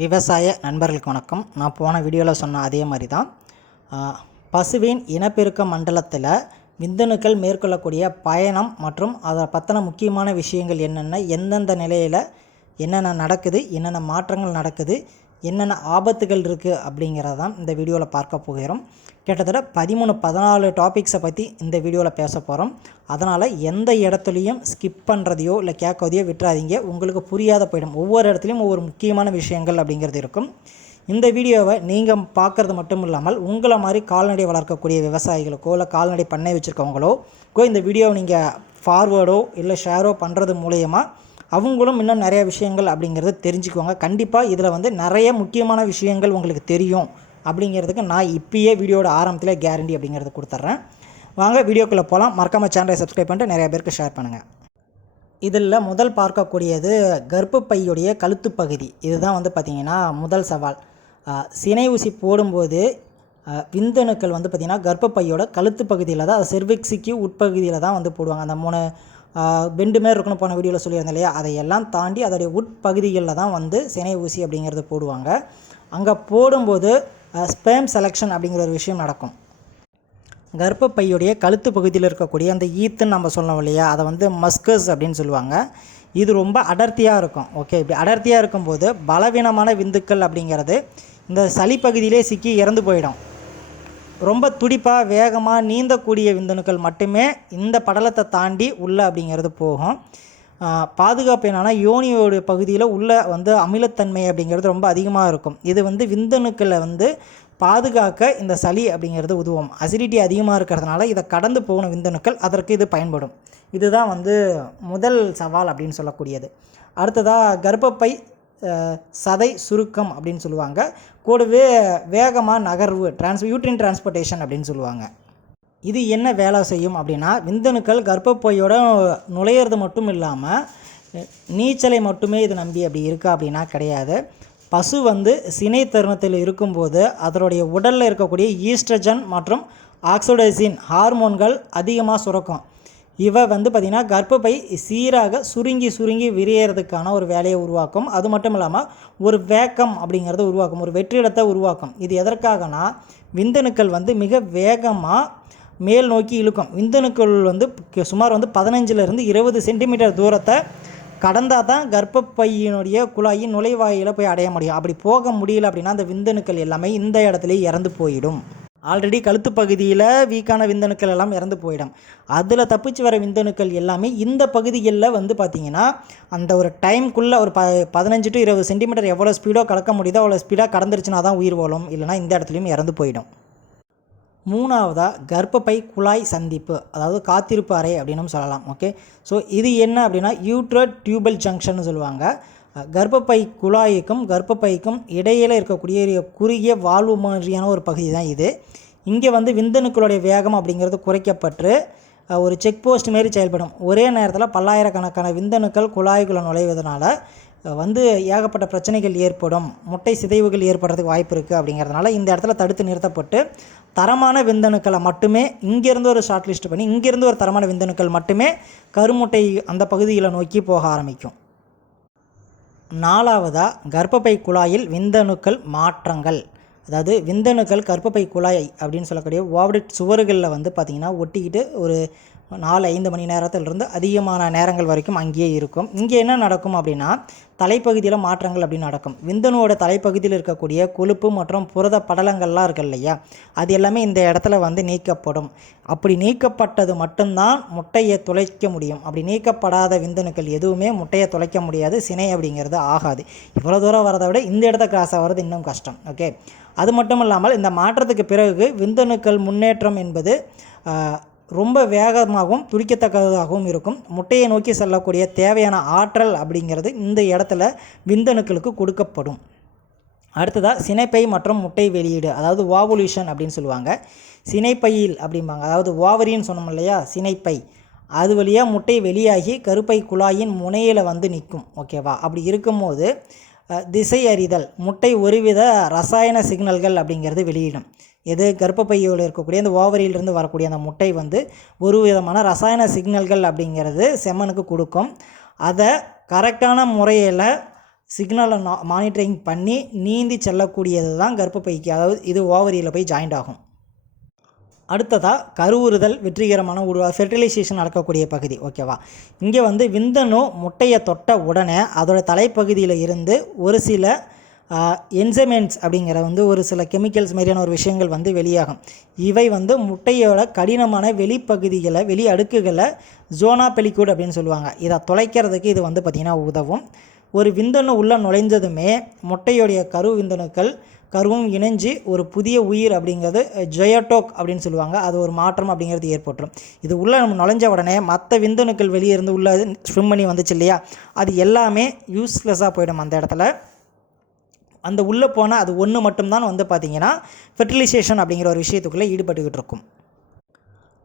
விவசாய நண்பர்களுக்கு வணக்கம். நான் போன வீடியோவில் சொன்ன அதே மாதிரி தான் பசுவின் இனப்பெருக்க மண்டலத்தில் விந்தணுக்கள் மேற்கொள்ளக்கூடிய பயணம் மற்றும் அதை பற்றின முக்கியமான விஷயங்கள் என்னென்ன, எந்தெந்த நிலையில் என்னென்ன நடக்குது, என்னென்ன மாற்றங்கள் நடக்குது, என்னென்ன ஆபத்துகள் இருக்குது அப்படிங்கிறத தான் இந்த வீடியோவில் பார்க்க போகிறோம். கிட்டத்தட்ட 13-14 டாபிக்ஸை பற்றி இந்த வீடியோவில் பேச போகிறோம். அதனால் எந்த இடத்துலையும் ஸ்கிப் பண்ணுறதையோ இல்லை கேட்கறதையோ விட்டுறாதீங்க. உங்களுக்கு புரியாத போயிடும். ஒவ்வொரு இடத்துலையும் ஒவ்வொரு முக்கியமான விஷயங்கள் அப்படிங்கிறது இருக்கும். இந்த வீடியோவை நீங்கள் பார்க்குறது மட்டும் இல்லாமல் உங்களை மாதிரி கால்நடை வளர்க்கக்கூடிய விவசாயிகளுக்கோ இல்லை கால்நடை பண்ணை வச்சுருக்கவங்களோ இந்த வீடியோவை நீங்கள் ஃபார்வேர்டோ இல்லை ஷேரோ பண்ணுறது மூலயமா அவங்களும் இன்னும் நிறைய விஷயங்கள் அப்படிங்கிறது தெரிஞ்சுக்குவாங்க. கண்டிப்பாக இதில் நிறைய முக்கியமான விஷயங்கள் உங்களுக்கு தெரியும் அப்படிங்கிறதுக்கு நான் இப்பயே வீடியோட ஆரம்பத்தில் கேரண்டி அப்படிங்கிறது கொடுத்துட்றேன். வாங்க வீடியோக்குள்ளே போகலாம். மறக்காமல் சேனலை சப்ஸ்கிரைப் பண்ணிட்டு நிறைய பேருக்கு ஷேர் பண்ணுங்கள். இதில் முதல் பார்க்கக்கூடியது கர்ப்பப்பையுடைய கழுத்து பகுதி. இதுதான் பார்த்திங்கன்னா முதல் சவால். சினை ஊசி போடும்போது விந்தணுக்கள் பார்த்திங்கன்னா கர்ப்பப்பையோட கழுத்து பகுதியில் தான், செர்விக்ஸுக்கு உட்பகுதியில் தான் போடுவாங்க. அந்த 3 பெண்டு மாரி இருக்கணும், போன வீடியோவில் சொல்லியிருந்தேன் இல்லையா, அதையெல்லாம் தாண்டி அதோடைய உட்பகுதிகளில் தான் சினை ஊசி அப்படிங்கிறது போடுவாங்க. அங்கே போடும்போது ஸ்பேம் செலெக்ஷன் அப்படிங்கிற ஒரு விஷயம் நடக்கும். கர்ப்பப்பையுடைய கழுத்து பகுதியில் இருக்கக்கூடிய அந்த ஈத்துன்னு நம்ம சொல்லலாம் இல்லையா, அதை மஸ்கஸ் அப்படின்னு சொல்லுவாங்க. இது ரொம்ப அடர்த்தியாக இருக்கும். ஓகே, இப்படி அடர்த்தியாக இருக்கும்போது பலவீனமான விந்துக்கள் அப்படிங்கிறது இந்த சளி பகுதியிலே சிக்கி இறந்து போயிடும். ரொம்ப துடிப்பாக வேகமாக நீந்தக்கூடிய விந்தணுக்கள் மட்டுமே இந்த படலத்தை தாண்டி உள்ளே அப்படிங்கிறது போகும். பாதுகாப்பு என்னென்னா, யோனியோட பகுதியில் உள்ள அமிலத்தன்மை அப்படிங்கிறது ரொம்ப அதிகமாக இருக்கும். இது விந்தணுக்களை பாதுகாக்க இந்த சளி அப்படிங்கிறது உதவும். அசிடிட்டி அதிகமாக இருக்கிறதுனால இதை கடந்து போகணும் விந்தணுக்கள், அதற்கு இது பயன்படும். இதுதான் முதல் சவால் அப்படின்னு சொல்லக்கூடியது. அடுத்ததாக கர்ப்பப்பை சதை சுருக்கம் அப்படின்னு சொல்லுவாங்க. கூடவே வேகமாக நகர்வு யூட்ரின் டிரான்ஸ்போர்ட்டேஷன் அப்படின்னு சொல்லுவாங்க. இது என்ன வேலை செய்யும் அப்படின்னா, விந்தணுக்கள் கர்ப்பப்பையோட நுழையிறது மட்டும் இல்லாமல் நீச்சலை மட்டுமே இது நம்பி அப்படி இருக்கா அப்படின்னா கிடையாது. பசு சினை தருணத்தில் இருக்கும்போது அதனுடைய உடலில் இருக்கக்கூடிய ஈஸ்ட்ரஜன் மற்றும் ஆக்சிடோசின் ஹார்மோன்கள் அதிகமாக சுரக்கும். இவை பார்த்திங்கன்னா கர்ப்பப்பை சீராக சுருங்கி விரியறதுக்கான ஒரு வேலையை உருவாக்கும். அது மட்டும் இல்லாமல் ஒரு வேக்கம் அப்படிங்கிறத உருவாக்கும், ஒரு வெற்றிடத்தை உருவாக்கும். இது எதற்காகனா, விந்தணுக்கள் மிக வேகமாக மேல் நோக்கி இழுக்கும். விந்தணுக்கள் சுமார் 15லிருந்து 20 சென்டிமீட்டர் தூரத்தை கடந்தால் தான் கர்ப்பப்பையினுடைய குழாயின் நுழைவாயில் போய் அடைய முடியும். அப்படி போக முடியல அப்படின்னா அந்த விந்தணுக்கள் எல்லாமே இந்த இடத்துல இறந்து போயிடும். ஆல்ரெடி கழுத்து பகுதியில் வீக்கான விந்தணுக்கள் எல்லாம் இறந்து போயிடும். அதில் தப்பிச்சு வர விந்தணுக்கள் எல்லாமே இந்த பகுதிகளில் பார்த்திங்கன்னா அந்த ஒரு டைம்குள்ளே ஒரு 15 to 20 சென்டிமீட்டர் எவ்வளோ ஸ்பீடோ கலக்க முடியுதோ அவ்வளோ ஸ்பீடாக கடந்துருச்சுன்னா தான் உயிர் வாழும், இல்லைனா இந்த இடத்துலையும் இறந்து போயிடும். மூணாவதாக கர்ப்பப்பை குழாய் சந்திப்பு, அதாவது காத்திருப்பு அறை அப்படின்னு சொல்லலாம். ஓகே, ஸோ இது என்ன அப்படின்னா யூட்ரோ டியூபல் ஜங்ஷன் சொல்லுவாங்க. கர்ப்பப்பை குழாய்க்கும் கர்ப்பப்பைக்கும் இடையில் இருக்கக்கூடிய குறுகிய வாழ்வு மாதிரியான ஒரு பகுதி தான் இது. இங்கே விந்தணுக்களுடைய வேகம் அப்படிங்கிறது குறைக்கப்பட்டு ஒரு செக் போஸ்ட் மாரி செயல்படும். ஒரே நேரத்தில் பல்லாயிரக்கணக்கான விந்தணுக்கள் குழாய்க்குள்ளே நுழைவதனால ஏகப்பட்ட பிரச்சனைகள் ஏற்படும், முட்டை சிதைவுகள் ஏற்படுறதுக்கு வாய்ப்பு இருக்குது. அப்படிங்கிறதுனால இந்த இடத்துல தடுத்து நிறுத்தப்பட்டு தரமான விந்தணுக்களை மட்டுமே இங்கேருந்து ஒரு ஷார்ட் லிஸ்ட் பண்ணி இங்கேருந்து ஒரு தரமான விந்தணுக்கள் மட்டுமே கருமுட்டை அந்த பகுதியில் நோக்கி போக ஆரம்பிக்கும். நாலாவதாக கர்ப்பப்பை குழாயில் விந்தணுக்கள் மாற்றங்கள். அதாவது விந்தணுக்கள் கர்ப்பப்பை குழாய் அப்படின்னு சொல்லக்கூடிய ஓவடிட் சுவர்களில் பார்த்திங்கன்னா ஒட்டிக்கிட்டு ஒரு 4-5 மணி நேரத்திலிருந்து அதிகமான நேரங்கள் வரைக்கும் அங்கேயே இருக்கும். இங்கே என்ன நடக்கும் அப்படின்னா, தலைப்பகுதியில் மாற்றங்கள் அப்படின்னு நடக்கும். விந்தணுவோட தலைப்பகுதியில் இருக்கக்கூடிய கொழுப்பு மற்றும் புரத படலங்கள்லாம் இருக்கு இல்லையா, அது எல்லாமே இந்த இடத்துல நீக்கப்படும். அப்படி நீக்கப்பட்டது மட்டும்தான் முட்டையை துளைக்க முடியும். அப்படி நீக்கப்படாத விந்தணுக்கள் எதுவுமே முட்டையை துளைக்க முடியாது, சினை அப்படிங்கிறது ஆகாது. இவ்வளோ தூரம் வரதை விட இந்த இடத்த கிராஸ் ஆகிறது இன்னும் கஷ்டம். ஓகே, அது மட்டும் இல்லாமல் இந்த மாற்றத்துக்கு பிறகு விந்தணுக்கள் முன்னேற்றம் என்பது ரொம்ப வேகமாகவும் துடிக்கத்தக்கதாகவும் இருக்கும். முட்டையை நோக்கி செல்லக்கூடிய தேவையான ஆற்றல் அப்படிங்கிறது இந்த இடத்துல விந்தணுக்களுக்கு கொடுக்கப்படும். அடுத்ததாக சினைப்பை மற்றும் முட்டை வெளியீடு, அதாவது ஓவுலேஷன் அப்படின்னு சொல்லுவாங்க. சினைப்பையில் அப்படிம்பாங்க, அதாவது ஓவரின்னு சொன்னோம் இல்லையா, சினைப்பை அது வழியாக முட்டை வெளியாகி கருப்பை குழாயின் முனையில் நிற்கும். ஓகேவா, அப்படி இருக்கும்போது திசை அறிதல், முட்டை ஒருவித ரசாயன சிக்னல்கள் அப்படிங்கிறது வெளியிடும். எது கர்ப்பப்பையில் இருக்கக்கூடிய அந்த ஓவரியிலிருந்து வரக்கூடிய அந்த முட்டை ஒரு விதமான ரசாயன சிக்னல்கள் அப்படிங்கிறது செம்மனுக்கு கொடுக்கும். அதை கரெக்டான முறையில் சிக்னலை மானிட்டரிங் பண்ணி நீந்தி செல்லக்கூடியது தான் கர்ப்பப்பைக்கு, அதாவது இது ஓவரியில் போய் ஜாயிண்ட் ஆகும். அடுத்ததாக கருவுறுதல் வெற்றிகரமான ஃபெர்டிலைசேஷன் நடக்கக்கூடிய பகுதி. ஓகேவா, இங்கே வந்து விந்தணு முட்டையை தொட்ட உடனே அதோட தலைப்பகுதியில் இருந்து ஒரு சில என்சைமெண்ட்ஸ் அப்படிங்கிற வந்து ஒரு சில கெமிக்கல்ஸ் மாதிரியான ஒரு விஷயங்கள் வந்து வெளியாகும். இவை வந்து முட்டையோட கடினமான வெளிப்பகுதிகளை வெளி அடுக்குகளை ஜோனா பெலிகூட் அப்படின்னு சொல்லுவாங்க. இதை தொலைக்கிறதுக்கு இது வந்து பார்த்திங்கன்னா உதவும். ஒரு விந்தணு உள்ளே நுழைஞ்சதுமே முட்டையோடைய கரு விந்தணுக்கள் கருவும் இணைஞ்சு ஒரு புதிய உயிர் அப்படிங்கிறது ஜெயட்டோக் அப்படின்னு சொல்லுவாங்க. அது ஒரு மாற்றம் அப்படிங்கிறது ஏற்பட்டுரும். இது உள்ளே நம்ம நுழைஞ்ச உடனே மற்ற விந்தணுக்கள் வெளியே இருந்து உள்ளே ஸ்விம் பண்ணி வந்துச்சு இல்லையா, அது எல்லாமே யூஸ்லெஸ்ஸாக போயிடும். அந்த இடத்துல அந்த உள்ளே போனால் அது ஒன்று மட்டும்தான் வந்து பார்த்திங்கன்னா ஃபெர்டிலைசேஷன் அப்படிங்கிற ஒரு விஷயத்துக்குள்ளே ஈடுபட்டுக்கிட்டு இருக்கும்.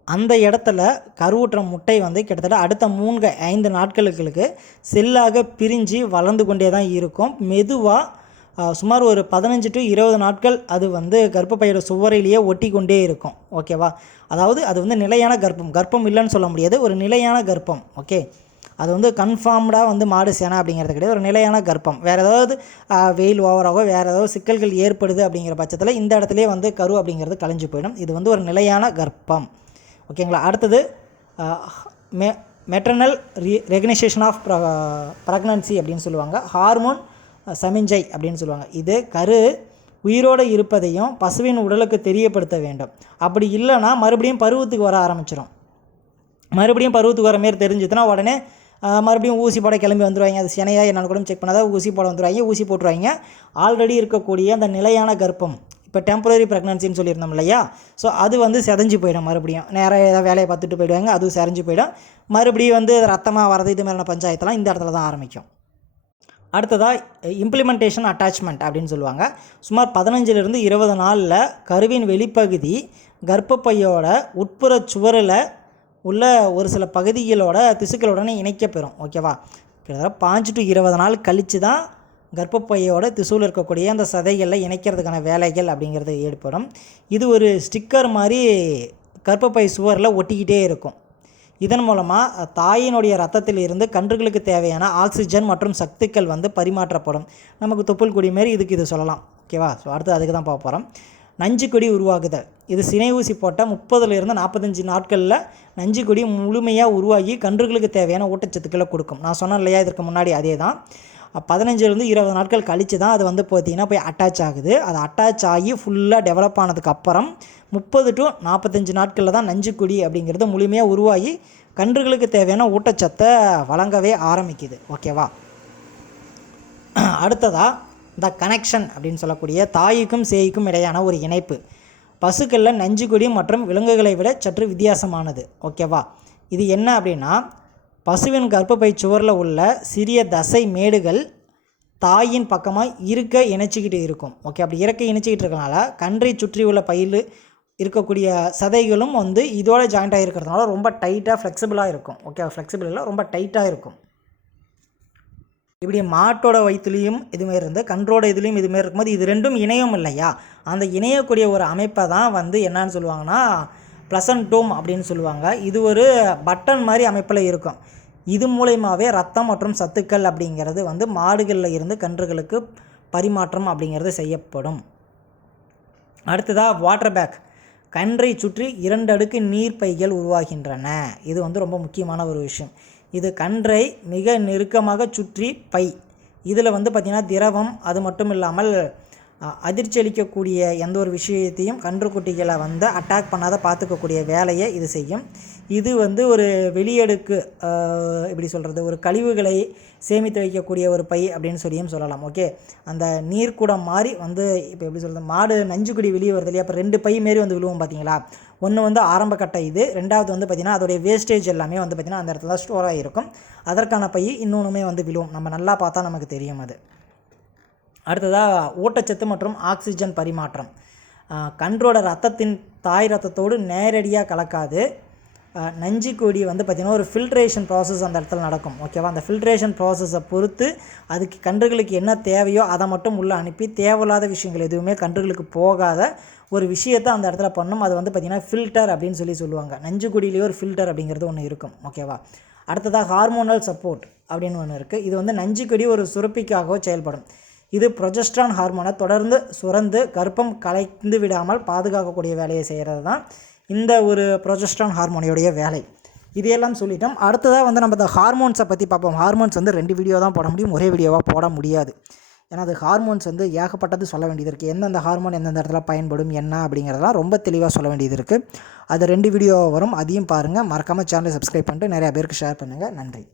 அந்த இடத்துல கருவுற்ற முட்டை வந்து கிட்டத்தட்ட அடுத்த 3-5 நாட்களுக்கு செல்லாக பிரிஞ்சு வளர்ந்து கொண்டே தான் இருக்கும். மெதுவாக சுமார் ஒரு 15 to 20 நாட்கள் அது வந்து கர்ப்பப்பையோட சுவரையிலேயே ஒட்டி கொண்டே இருக்கும். ஓகேவா, அதாவது அது வந்து நிலையான கர்ப்பம் இல்லைன்னு சொல்ல முடியாது, ஒரு நிலையான கர்ப்பம். ஓகே, அது வந்து கன்ஃபார்ம்டாக வந்து மாடு சேனை அப்படிங்கிறது கிடையாது, ஒரு நிலையான கர்ப்பம். வேறு ஏதாவது வெயில் ஓவராகவோ வேறு ஏதாவது சிக்கல்கள் ஏற்படுது அப்படிங்கிற பட்சத்தில் இந்த இடத்துலேயே வந்து கரு அப்படிங்கிறது கலைஞ்சு போயிடும். இது வந்து ஒரு நிலையான கர்ப்பம். ஓகேங்களா. அடுத்தது மெட்டர்னல் ரெகனைசேஷன் ஆஃப் ப்ரெக்னன்சி அப்படின்னு சொல்லுவாங்க. ஹார்மோன் சமிஞ்சை அப்படின்னு சொல்லுவாங்க. இது கரு உயிரோடு இருப்பதையும் பசுவின் உடலுக்கு தெரியப்படுத்த வேண்டும். அப்படி இல்லைன்னா மறுபடியும் பருவத்துக்கு வர ஆரம்பிச்சிடும். மறுபடியும் பருவத்துக்கு வர மாரி தெரிஞ்சுதுன்னா உடனே மறுபடியும் ஊசி போட கிளம்பி வந்துடுவாங்க. அது சினையாக என்னன்னு கூட செக் பண்ணாதான் ஊசி போட வந்துடுவாங்க, ஊசி போட்டுருவாங்க. ஆல்ரெடி இருக்கக்கூடிய அந்த நிலையான கர்ப்பம், இப்போ டெம்பரரி ப்ரெக்னன்சின்னு சொல்லியிருந்தோம் இல்லையா, ஸோ அது வந்து செதஞ்சு போயிடும். மறுபடியும் நேராக ஏதாவது வேலையை பார்த்துட்டு போயிடுவாங்க, அதுவும் செதஞ்சு போயிடும். மறுபடியும் வந்து ரத்தமாக வரது இது மாதிரியான பஞ்சாயத்தெல்லாம் இந்த இடத்துல தான் ஆரம்பிக்கும். அடுத்ததாக இம்ப்ளிமெண்டேஷன் அட்டாச்மெண்ட் அப்படின்னு சொல்லுவாங்க. சுமார் 15-20 நாளில் கருவின் வெளிப்பகுதி கர்ப்பப்பையோட உட்புற சுவரில் உள்ள ஒரு சில பகுதிகளோட திசுக்களுடனே இணைக்கப்பெறும். ஓகேவா, கிட்டத்தட்ட 5 to 20 நாள் கழித்து தான் கர்ப்பப்பையோட திசுவில் இருக்கக்கூடிய அந்த சதைகளில் இணைக்கிறதுக்கான வேலைகள் அப்படிங்கிறது ஏற்படும். இது ஒரு ஸ்டிக்கர் மாதிரி கர்ப்பப்பை சுவரில் ஒட்டிக்கிட்டே இருக்கும். இதன் மூலமாக தாயினுடைய ரத்தத்தில் இருந்து கன்றுகளுக்கு தேவையான ஆக்சிஜன் மற்றும் சத்துக்கள் வந்து பரிமாற்றப்படும். நமக்கு தொப்புள் கொடி மாரி இது சொல்லலாம். ஓகேவா, ஸோ அடுத்து அதுக்கு தான் பார்க்க போகிறோம். நஞ்சு கொடி உருவாகுதல். இது சினை ஊசி போட்ட 30-45 நாட்களில் நஞ்சு கொடி முழுமையாக உருவாகி கன்றுகளுக்கு தேவையான ஊட்டச்சத்துக்களை கொடுக்கும். நான் சொன்னேன் இல்லையா இதற்கு முன்னாடி, அதே தான். 15-20 நாட்கள் கழித்து தான் அது வந்து பார்த்திங்கன்னா போய் அட்டாச் ஆகுது. அது அட்டாச் ஆகி ஃபுல்லாக டெவலப் ஆனதுக்கப்புறம் 30 to 45 நாட்களில் தான் நஞ்சு கொடி அப்படிங்கிறது முழுமையாக உருவாகி கன்றுகளுக்கு தேவையான ஊட்டச்சத்தை வழங்கவே ஆரம்பிக்குது. ஓகேவா, அடுத்ததாக இந்த கனெக்ஷன் அப்படின்னு சொல்லக்கூடிய தாய்க்கும் சேய்க்கும் இடையான ஒரு இணைப்பு பசுக்களில் நஞ்சு கொடி மற்றும் விலங்குகளை விட சற்று வித்தியாசமானது. ஓகேவா, இது என்ன அப்படின்னா, பசுவின் கர்ப்பப்பை சுவரில் உள்ள சிறிய தசை மேடுகள் தாயின் பக்கமாக இருக்க இணைச்சிக்கிட்டு இருக்கும். ஓகே, அப்படி இறக்க இணைச்சிக்கிட்டு இருக்கனால கன்றை சுற்றி உள்ள பையில் இருக்கக்கூடிய சதைகளும் வந்து இதோட ஜாயிண்ட் ஆகிருக்கிறதுனால ரொம்ப டைட்டாக ஃப்ளெக்சிபிளாக இருக்கும். ஓகே, ஃப்ளெக்சிபிள் இல்லை, ரொம்ப டைட்டாக இருக்கும். இப்படி மாட்டோட வயிற்றுலையும் இதுமாரி இருந்து கன்றோட இதுலேயும் இதுமாரி இருக்கும்போது இது ரெண்டும் இணையும் இல்லையா, அந்த இணையக்கூடிய ஒரு அமைப்பை தான் வந்து என்னன்னு சொல்லுவாங்கன்னா ப்ளசன்டோம் அப்படின்னு சொல்லுவாங்க. இது ஒரு பட்டன் மாதிரி அமைப்பில் இருக்கும். இது மூலயமாவே ரத்தம் மற்றும் சத்துக்கள் அப்படிங்கிறது வந்து மாடுகளில் இருந்து கன்றுகளுக்கு பரிமாற்றம் அப்படிங்கிறது செய்யப்படும். அடுத்ததாக வாட்டர் பேக். கன்றை சுற்றி 2 அடுக்கு நீர் பைகள் உருவாகின்றன. இது வந்து ரொம்ப முக்கியமான ஒரு விஷயம். இது கன்றை மிக நெருக்கமாக சுற்றி பை. இதில் வந்து பார்த்திங்கன்னா திரவம், அது மட்டும் இல்லாமல் அதிர்ச்சி அளிக்கக்கூடிய எந்த ஒரு விஷயத்தையும் கன்றுக்குட்டிகளை வந்து அட்டாக் பண்ணாத பார்த்துக்கக்கூடிய வேலையை இது செய்யும். இது வந்து ஒரு வெளியடுக்கு எப்படி சொல்கிறது, ஒரு கழிவுகளை சேமித்து வைக்கக்கூடிய ஒரு பை அப்படின்னு சொல்லியும் சொல்லலாம். ஓகே, அந்த நீர்க்குடம் மாதிரி வந்து இப்போ எப்படி சொல்கிறது, மாடு நஞ்சுக்குடி வெளியே வருது இல்லையா, அப்போ 2 பை மாரி வந்து விழுவும் பார்த்தீங்களா. ஒன்று வந்து ஆரம்ப கட்ட இது, ரெண்டாவது வந்து பார்த்திங்கன்னா அதோடைய வேஸ்டேஜ் எல்லாமே வந்து பார்த்திங்கன்னா அந்த இடத்துல ஸ்டோர் ஆகிருக்கும். அதற்கான பை இன்னொன்றுமே வந்து விழுவும். நம்ம நல்லா பார்த்தா நமக்கு தெரியும் அது. அடுத்ததாக ஊட்டச்சத்து மற்றும் ஆக்சிஜன் பரிமாற்றம். கன்றோட ரத்தத்தின் தாய் ரத்தத்தோடு நேரடியாக கலக்காது. நஞ்சு கொடி வந்து பார்த்திங்கன்னா ஒரு ஃபில்ட்ரேஷன் ப்ராசஸ் அந்த இடத்துல நடக்கும். ஓகேவா, அந்த ஃபில்ட்ரேஷன் ப்ராசஸை பொறுத்து அதுக்கு கன்றுகளுக்கு என்ன தேவையோ அதை மட்டும் உள்ளே அனுப்பி தேவையில்லாத விஷயங்கள் எதுவுமே கன்றுகளுக்கு போகாத ஒரு விஷயத்தை அந்த இடத்துல பண்ணணும். அது வந்து பார்த்திங்கன்னா ஃபில்டர் அப்படின்னு சொல்லுவாங்க. நஞ்சு கொடியிலேயே ஒரு ஃபில்டர் அப்படிங்கிறது ஒன்று இருக்கும். ஓகேவா, அடுத்ததாக ஹார்மோனல் சப்போர்ட். அப்படின்னு ஒன்று இருக்குது. இது வந்து நஞ்சுக்கொடி ஒரு சுரப்பிக்காக செயல்படும். இது ப்ரொஜெஸ்ட்ரான் ஹார்மோனை தொடர்ந்து சுரந்து கர்ப்பம் கலைந்து விடாமல் பாதுகாக்கக்கூடிய வேலையை செய்கிறது தான் இந்த ஒரு ப்ரொஜெஸ்ட்ரான் ஹார்மோனியோடைய வேலை. இதையெல்லாம் சொல்லிட்டோம். அடுத்ததாக வந்து நம்ம இந்த ஹார்மோன்ஸை பற்றி பார்ப்போம். ஹார்மோன்ஸ் வந்து 2 வீடியோ தான் போட முடியும், ஒரே வீடியோவாக போட முடியாது. ஏன்னா அது ஹார்மோன்ஸ் வந்து ஏகப்பட்டது சொல்ல வேண்டியது இருக்குது. எந்தெந்த ஹார்மோன் எந்தெந்த இடத்துல பயன்படும் என்ன அப்படிங்கிறதெல்லாம் ரொம்ப தெளிவாக சொல்ல வேண்டியது இருக்குது. அது 2 வீடியோ வரும், அதையும் பாருங்கள். மறக்காமல் சேனலை சப்ஸ்கிரைப் பண்ணிட்டு நிறையா பேருக்கு ஷேர் பண்ணுங்கள். நன்றி.